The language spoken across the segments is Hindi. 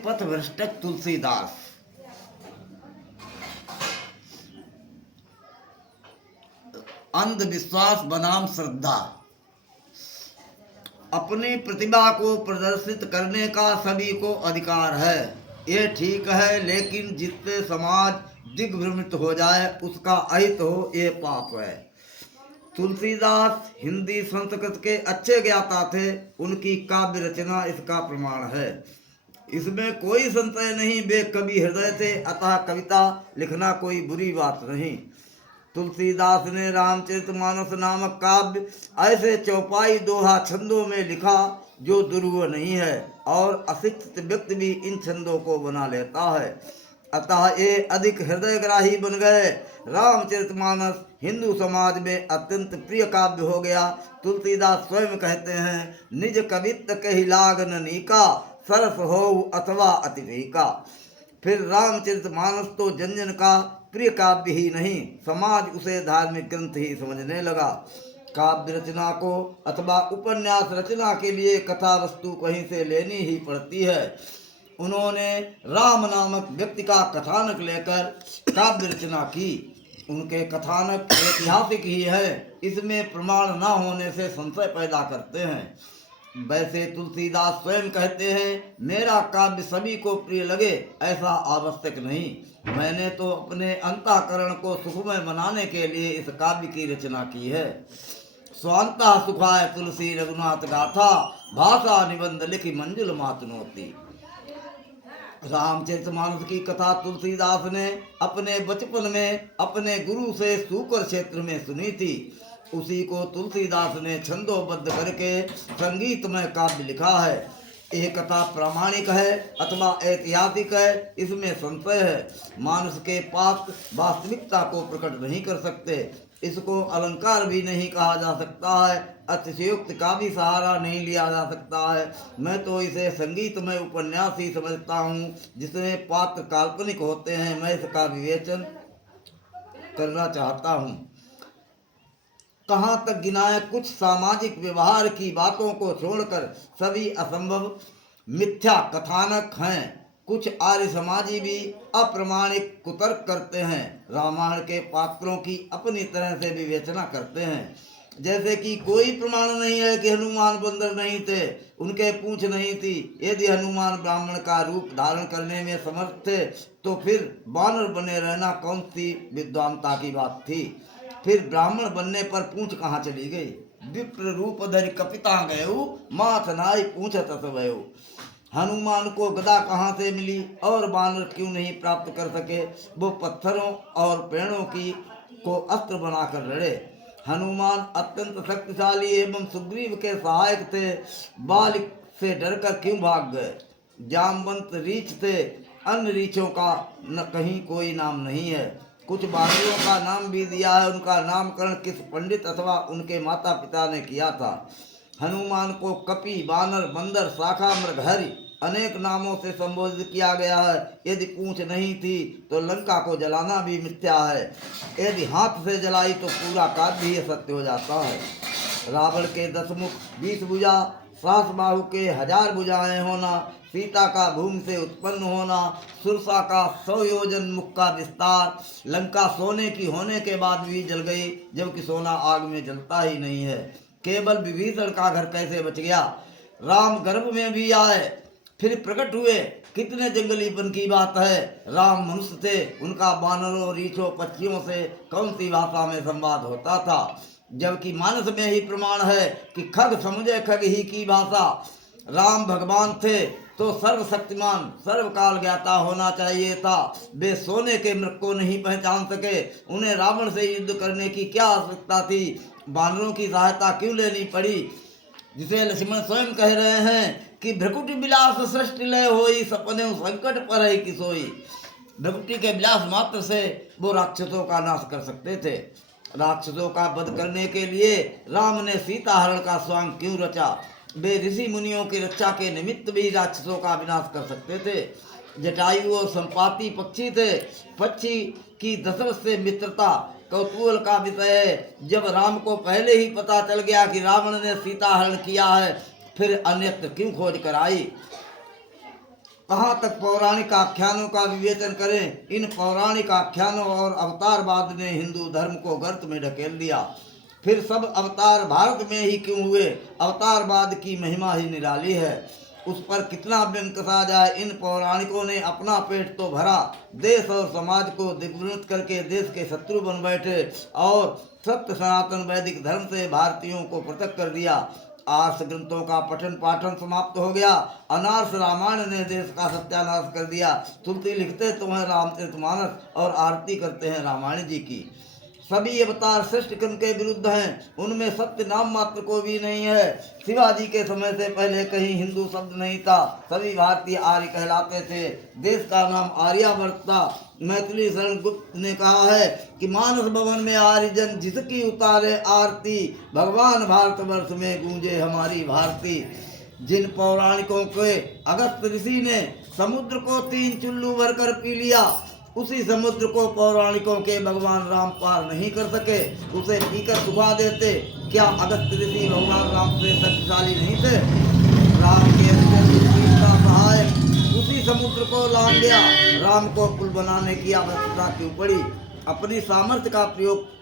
पथभ्रष्ट तुलसीदास। अंधविश्वास बनाम श्रद्धा। अपनी प्रतिभा को प्रदर्शित करने का सभी को अधिकार है, ये ठीक है, लेकिन जिससे समाज दिग्भ्रमित हो जाए, उसका अहित हो, ये पाप है। तुलसीदास हिंदी संस्कृत के अच्छे ज्ञाता थे। उनकी काव्य रचना इसका प्रमाण है। इसमें कोई संशय नहीं, वे कवि हृदय थे, अतः कविता लिखना कोई बुरी बात नहीं। तुलसीदास ने रामचरितमानस नामक काव्य ऐसे चौपाई दोहा छंदों में लिखा जो दुर्लभ नहीं है, और अशिक्षित व्यक्ति भी इन छंदों को बना लेता है, अतः ये अधिक हृदयग्राही बन गए। रामचरितमानस हिंदू समाज में अत्यंत प्रिय काव्य हो गया। तुलसीदास स्वयं कहते हैं, निज कवित्व कहि लागन नीका, सरस हो अथवा अतिरेका। फिर रामचरितमानस तो जन का प्रिय काव्य ही नहीं, समाज उसे धार्मिक ग्रंथ ही समझने लगा। काव्य रचना को अथवा उपन्यास रचना के लिए कथा वस्तु कहीं से लेनी ही पड़ती है। उन्होंने राम नामक व्यक्ति का कथानक लेकर काव्य रचना की। उनके कथानक ऐतिहासिक ही है, इसमें प्रमाण न होने से संशय पैदा करते हैं। वैसे तुलसीदास स्वयं कहते हैं, मेरा काव्य सभी को प्रिय लगे ऐसा आवश्यक नहीं। मैंने तो अपने अंतःकरण को सुखमय बनाने के लिए इस काव्य की रचना की है। स्वांता सुखाय तुलसी रघुनाथ गाथा, भाषा निबंध लिखी मंजुल मातनोती। रामचरितमानस की कथा तुलसीदास ने अपने बचपन में अपने गुरु से सूकर क्षेत्र में सुनी थी। उसी को तुलसीदास ने छंदोबद्ध करके संगीतमय काव्य लिखा है। यह कथा प्रामाणिक है अथवा ऐतिहासिक है, इसमें संशय है। मानस के पात्र वास्तविकता को प्रकट नहीं कर सकते, इसको अलंकार भी नहीं कहा जा सकता है, अतिशयोक्त का भी सहारा नहीं लिया जा सकता है। मैं तो इसे संगीतमय उपन्यास ही समझता हूँ, जिसमें पात्र काल्पनिक होते हैं। मैं इसका विवेचन करना चाहता हूँ। कहाँ तक गिनाए, कुछ सामाजिक व्यवहार की बातों को छोड़कर सभी असंभव मिथ्या कथानक हैं। कुछ आर्य समाजी भी अप्रमाणिक कुतर्क करते हैं, रामायण के पात्रों की अपनी तरह से विवेचना करते हैं। जैसे कि कोई प्रमाण नहीं है कि हनुमान बंदर नहीं थे, उनके पूंछ नहीं थी। यदि हनुमान ब्राह्मण का रूप धारण करने में समर्थ थे, तो फिर बानर बने रहना कौन सी विद्वानता की बात थी। फिर ब्राह्मण बनने पर पूंछ कहाँ चली गई। विप्र रूप धरि कपिता गयऊ, माथ नाई पूंछ तस भयऊ। हनुमान को गदा कहाँ से मिली और बानर क्यों नहीं प्राप्त कर सके। वो पत्थरों और पेड़ों की को अस्त्र बनाकर लड़े। हनुमान अत्यंत शक्तिशाली एवं सुग्रीव के सहायक थे, बालिक से डरकर क्यों भाग गए। जामवंत रीछ थे, अन्य रीछों का न कहीं कोई नाम नहीं है। कुछ बानरों का नाम भी दिया है, उनका नामकरण किस पंडित अथवा उनके माता पिता ने किया था। हनुमान को कपि, बानर, बंदर, शाखा, मृगहरि अनेक नामों से संबोधित किया गया है। यदि पूंछ नहीं थी तो लंका को जलाना भी मिथ्या है। यदि हाथ से जलाई तो पूरा काव्य ही सत्य हो जाता है। रावण के 10 मुख 20 भुजा, सहस्र बाहु के 1000 भुजाएं होना, सीता का भूमि से उत्पन्न होना, सुरसा का 100 योजन मुख का विस्तार, लंका सोने की होने के बाद भी जल गई, जबकि सोना आग में जलता ही नहीं है। केवल विभीषण का घर कैसे बच गया। राम गर्भ में भी आए फिर प्रकट हुए, कितने जंगलीपन की बात है। राम मनुष्य थे, उनका बानरों, रीछों, पक्षियों से कौन सी भाषा में संवाद होता था। जबकि मानस में ही प्रमाण है कि खग समझे खग ही की भाषा। राम भगवान थे तो सर्वशक्तिमान सर्वकाल ज्ञाता होना चाहिए था। वे सोने के मृग को नहीं पहचान सके, उन्हें रावण से युद्ध करने की क्या आवश्यकता थी। बानरों की सहायता क्यों लेनी पड़ी, जिसे लक्ष्मण स्वयं कह रहे हैं कि भ्रकुटी विलास सृष्टि लय होई, सपने संकट पर है कि सोई। भ्रकुटी के विलास मात्र से वो राक्षसों का नाश कर सकते थे। राक्षसों का वध करने के लिए राम ने सीता हरण का स्वांग क्यों रचा। वे ऋषि मुनियों की रक्षा के निमित्त भी राक्षसों का विनाश कर सकते थे। जटायु और संपाति पक्षी थे। पक्षी की दशरथ से मित्रता कौतूहल का विषय है। जब राम को पहले ही पता चल गया कि रावण ने सीता हरण किया है, फिर अन्यत्र क्यों खोज कर आई। कहाँ तक पौराणिक आख्यानों का विवेचन करें। इन पौराणिक आख्यानों और अवतारवाद ने हिंदू धर्म को गर्त में ढकेल दिया। फिर सब अवतार भारत में ही क्यों हुए? अवतारवाद की महिमा ही निराली है, उस पर कितना व्यंग कसा जाए। इन पौराणिकों ने अपना पेट तो भरा, देश और समाज को दिग्भ्रमित करके देश के शत्रु बन बैठे और सत्य सनातन वैदिक धर्म से भारतीयों को पृथक कर दिया। आर्ष ग्रंथों का पठन पाठन समाप्त हो गया। अनार्ष रामायण ने देश का सत्यानाश कर दिया। तुलसी लिखते तो हैं रामचरितमानस और आरती करते हैं रामायण जी की। सभी अवतार श्रेष्ठ क्रम के विरुद्ध हैं, उनमें सत्य नाम मात्र को भी नहीं है। शिवाजी के समय से पहले कहीं हिंदू शब्द नहीं था, सभी भारतीय आर्य कहलाते थे। देश का नाम आर्यावर्त था। मैथिली शरण गुप्त ने कहा है कि मानस भवन में आर्यजन जिसकी उतारे आरती, भगवान भारतवर्ष में गूंजे हमारी भारती। जिन पौराणिकों के अगस्त ऋषि ने समुद्र को 3 चुल्लू भरकर पी लिया, उसी समुद्र को पौराणिकों के भगवान राम पार नहीं कर सके, उसे पीकर सुखा देते। क्या अगस्त ऋषि भगवान राम से शक्तिशाली नहीं थे? राम के का सहायक उसी समुद्र को लांग गया। राम को पुल बनाने की आवश्यकता क्यों पड़ी? अपनी सामर्थ्य का प्रयोग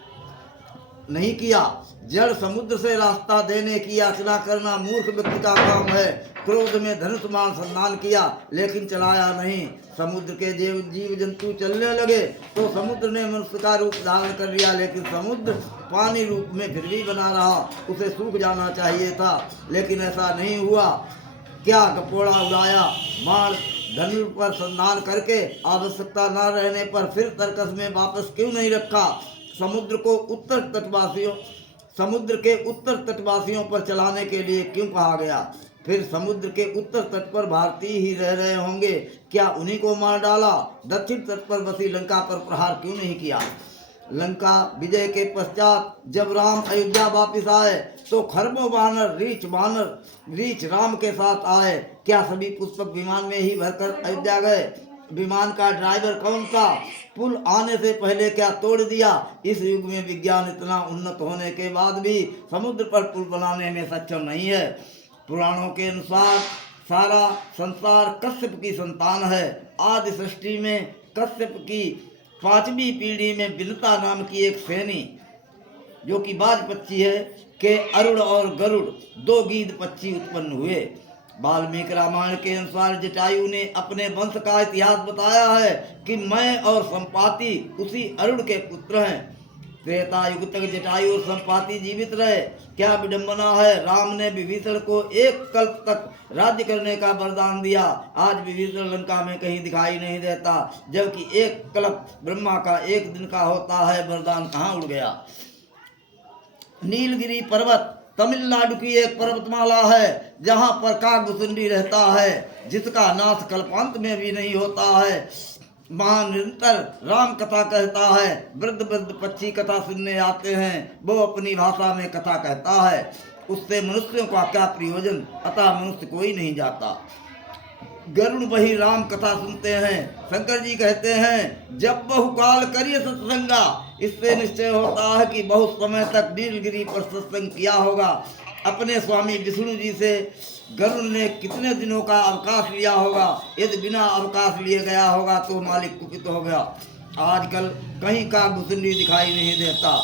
नहीं किया। जड़ समुद्र से रास्ता देने की याचना करना मूर्ख व्यक्ति का काम है। क्रोध में धनुष बाण संधान किया लेकिन चलाया नहीं। समुद्र के जीव जंतु चलने लगे तो समुद्र ने मनुष्य का रूप धारण कर लिया, लेकिन समुद्र पानी रूप में फिर भी बना रहा। उसे सूख जाना चाहिए था, लेकिन ऐसा नहीं हुआ। क्या कपोड़ा उड़ाया, बाण धनुष पर संधान करके आवश्यकता न रहने पर फिर तर्कस में वापस क्यों नहीं रखा? समुद्र के उत्तर तटवासियों पर चलाने के लिए क्यों कहा गया? फिर समुद्र के उत्तर तट पर भारतीय ही रह रहे होंगे, क्या उन्हीं को मार डाला? दक्षिण तट पर बसी लंका पर प्रहार क्यों नहीं किया? लंका विजय के पश्चात जब राम अयोध्या वापस आए तो खरबों रीछ राम के साथ आए। क्या सभी पुष्पक विमान में ही भरकर अयोध्या गए? विमान का ड्राइवर कौन था? पुल आने से पहले क्या तोड़ दिया? इस युग में विज्ञान इतना उन्नत होने के बाद भी समुद्र पर पुल बनाने में सक्षम नहीं है। पुराणों के अनुसार सारा संसार कश्यप की संतान है। आदि सृष्टि में कश्यप की 5वीं पीढ़ी में विनता नाम की एक सेनी, जो कि बाज पक्षी है, के अरुण और गरुड़ 2 गीध पक्षी उत्पन्न हुए। वाल्मीकि रामायण के अनुसार जटायु ने अपने वंश का इतिहास बताया है कि मैं और संपाति उसी अरुण के पुत्र हैं। त्रेता युग तक जटायु और संपाति जीवित रहे। क्या विडंबना है! राम ने विभीषण को 1 कल्प तक राज्य करने का वरदान दिया। आज विभीषण लंका में कहीं दिखाई नहीं देता, जबकि 1 कल्प ब्रह्मा का 1 दिन का होता है। वरदान कहाँ उड़ गया? नीलगिरी पर्वत तमिलनाडु की एक पर्वतमाला है, जहाँ पर कागभूषुंडी रहता है, जिसका नाश कल्पांत में भी नहीं होता है। वहाँ निरंतर राम कथा कहता है। वृद्ध वृद्ध पक्षी कथा सुनने आते हैं। वो अपनी भाषा में कथा कहता है, उससे मनुष्यों का क्या प्रयोजन? अतः मनुष्य कोई नहीं जाता। गरुड़ वही राम कथा सुनते हैं। शंकर जी कहते हैं, जब बहुकाल करिए सत्संगा, इससे निश्चय होता है कि बहुत समय तक नीलगिरी पर सत्संग किया होगा। अपने स्वामी विष्णु जी से गरुड़ ने कितने दिनों का अवकाश लिया होगा? यदि बिना अवकाश लिए गया होगा तो मालिक कुपित हो गया। आजकल कहीं का भूषुंडी दिखाई नहीं देता।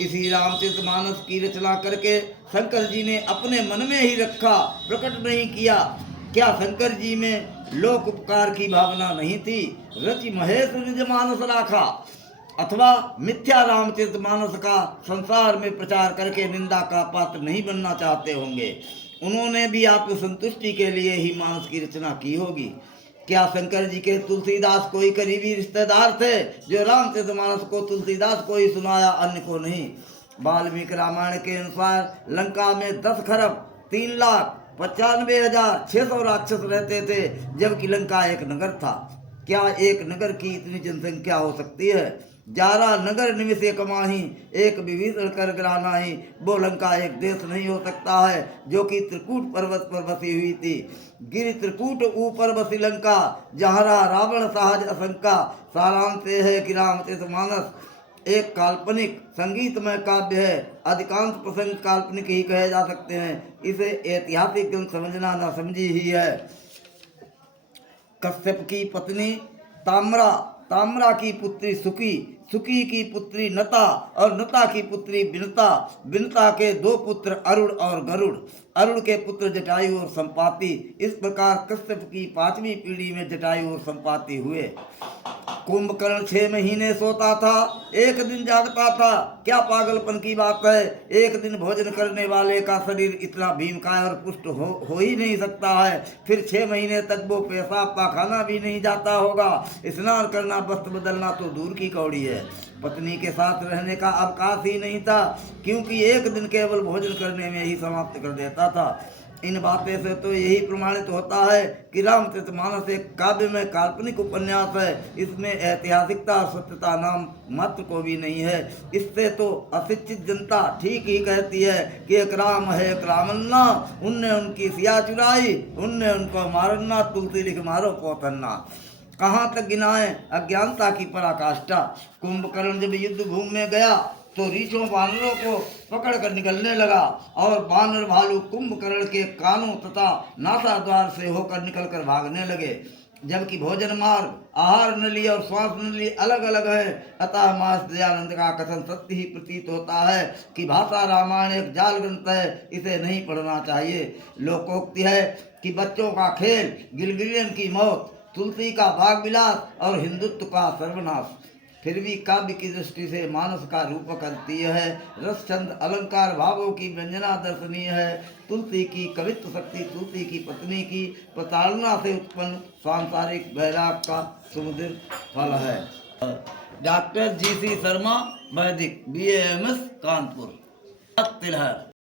इसी रामचरितमानस की रचना करके शंकर जी ने अपने मन में ही रखा, प्रकट नहीं किया। क्या शंकर जी में लोक उपकार की भावना नहीं थी? रचि महेश निज मानस राखा, अथवा मिथ्या रामचरितमानस का संसार में प्रचार करके निंदा का पात्र नहीं बनना चाहते होंगे। उन्होंने भी आत्मसंतुष्टि के लिए ही मानस की रचना की होगी। क्या शंकर जी के तुलसीदास कोई करीबी रिश्तेदार थे जो रामचरितमानस को तुलसीदास को ही सुनाया, अन्य को नहीं? वाल्मीकि रामायण के अनुसार लंका में 10 खरब 3,95,600 राक्षस रहते थे, जबकि लंका एक नगर था। क्या एक नगर की इतनी जनसंख्या हो सकती है? 11 नगर निमिषे कमाही, एक विभीषण कर गिरानाही। वो लंका एक देश नहीं हो सकता है जो कि त्रिकूट पर्वत पर बसी हुई थी। गिरि त्रिकूट ऊपर बसी लंका, जहाँ रावण सहज असंका। सारांश है कि रामचरितमानस एक काल्पनिक संगीतमय काव्य है। अधिकांश प्रसंग काल्पनिक ही कहे जा सकते हैं। इसे ऐतिहासिक ग्रंथ समझना ना समझी ही है। कश्यप की पत्नी ताम्रा, ताम्रा की पुत्री सुकी, सुकी की पुत्री नता और नता की पुत्री बिनता, बिनता के दो पुत्र अरुण और गरुड़, अरुण के पुत्र जटायु और संपाति। इस प्रकार कश्यप की 5वीं पीढ़ी में जटायु और संपाति हुए। कुंभकर्ण 6 महीने सोता था, एक दिन जागता था। क्या पागलपन की बात है। एक दिन भोजन करने वाले का शरीर इतना भीमकाय और पुष्ट हो ही नहीं सकता है, फिर 6 महीने तक वो पेशाब पाखाना भी नहीं जाता होगा। स्नान करना, वस्त्र बदलना तो दूर की कौड़ी है। पत्नी के साथ रहने का अवकाश ही नहीं था, क्योंकि एक दिन केवल भोजन करने में ही समाप्त कर देता था। इन बातें से तो यही प्रमाणित होता है कि रामचरितमानस एक काव्य में काल्पनिक उपन्यास है। इसमें ऐतिहासिकता और सत्यता नाम मात्र को भी नहीं है। इससे तो अशिक्षित जनता ठीक ही कहती है कि एक राम है एक रामन्ना, उनने उनकी सिया चुराई, उनने उनको मारन्ना, तुलसी लिख मारो पोतन्ना। कहाँ तक गिनाएं अज्ञानता की पराकाष्ठा। कुंभकर्ण जब युद्ध भूमि में गया तो रीछों बानरों को पकड़ कर निकलने लगा, और बानर भालू कुंभकर्ण के कानों तथा नासा द्वार से होकर निकलकर भागने लगे। जबकि भोजन मार्ग, आहार नली और श्वास नली अलग अलग है, अतः मास दयानंद का कथन सत्य ही प्रतीत होता है कि भाषा रामायण एक जाल ग्रंथ है, इसे नहीं पढ़ना चाहिए। लोकोक्ति है कि बच्चों का खेल, गिलगिलियन की मौत, तुलसी का भाग विलास और हिंदुत्व का सर्वनाश। फिर भी काव्य की दृष्टि से मानस का रूपक अद्वितीय है। रस छंद अलंकार भावों की व्यंजना दर्शनीय है। तुलसी की कवित्व शक्ति, तुलसी की पत्नी की प्रताड़ना से उत्पन्न सांसारिक वैराग का सुमधुर फल है। डॉक्टर जी सी शर्मा, वैदिक, BA MS कानपुर, तिलहर।